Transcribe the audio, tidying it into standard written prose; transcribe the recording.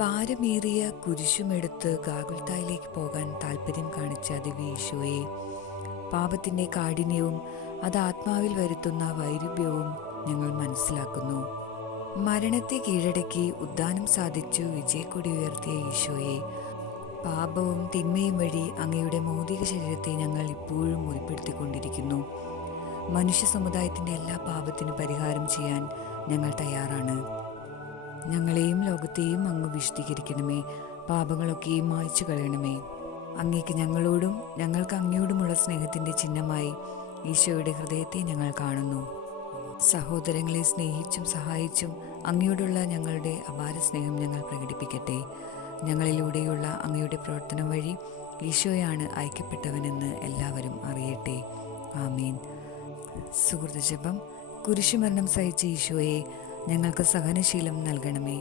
ഭാരമേറിയ കുരിശുമെടുത്ത് ഗാഗുൽത്തായിലേക്ക് പോകാൻ താല്പര്യം കാണിച്ച ദിവ്യ ഈശോയെ, പാപത്തിൻ്റെ കാഠിന്യവും അത് ആത്മാവിൽ വരുത്തുന്ന വൈരുദ്ധ്യവും ഞങ്ങൾ മനസ്സിലാക്കുന്നു. മരണത്തെ കീഴടക്കി ഉദ്ധാനം സാധിച്ചു വിജയക്കൊടി ഉയർത്തിയ ഈശോയെ, പാപവും തിന്മയും വഴി അങ്ങയുടെ ഭൗതിക ശരീരത്തെ ഞങ്ങൾ ഇപ്പോഴും മുറിപ്പെടുത്തിക്കൊണ്ടിരിക്കുന്നു. മനുഷ്യ സമുദായത്തിൻ്റെ എല്ലാ പാപത്തിനും പരിഹാരം ചെയ്യാൻ ഞങ്ങൾ തയ്യാറാണ്. ഞങ്ങളെയും ലോകത്തെയും അങ്ങ് വിശുദ്ധീകരിക്കണമേ. പാപങ്ങളൊക്കെയും മായ്ച്ചു കളയണമേ. അങ്ങേക്ക് ഞങ്ങളോടും ഞങ്ങൾക്ക് അങ്ങയോടുമുള്ള സ്നേഹത്തിൻ്റെ ചിഹ്നമായി ഈശോയുടെ ഹൃദയത്തെ ഞങ്ങൾ കാണുന്നു. സഹോദരങ്ങളെ സ്നേഹിച്ചും സഹായിച്ചും അങ്ങയോടുള്ള ഞങ്ങളുടെ അപാര സ്നേഹം ഞങ്ങൾ പ്രകടിപ്പിക്കട്ടെ. ഞങ്ങളിലൂടെയുള്ള അങ്ങയുടെ പ്രവർത്തനം വഴി ഈശോയാണ് ഐക്യപ്പെട്ടവനെന്ന് എല്ലാവരും അറിയട്ടെ. ആമീൻ. സുഹൃത്ത് ജപം. കുരിശുമരണം സഹിച്ച ഈശോയെ, ഞങ്ങൾക്ക് സഹനശീലം നൽകണമേ.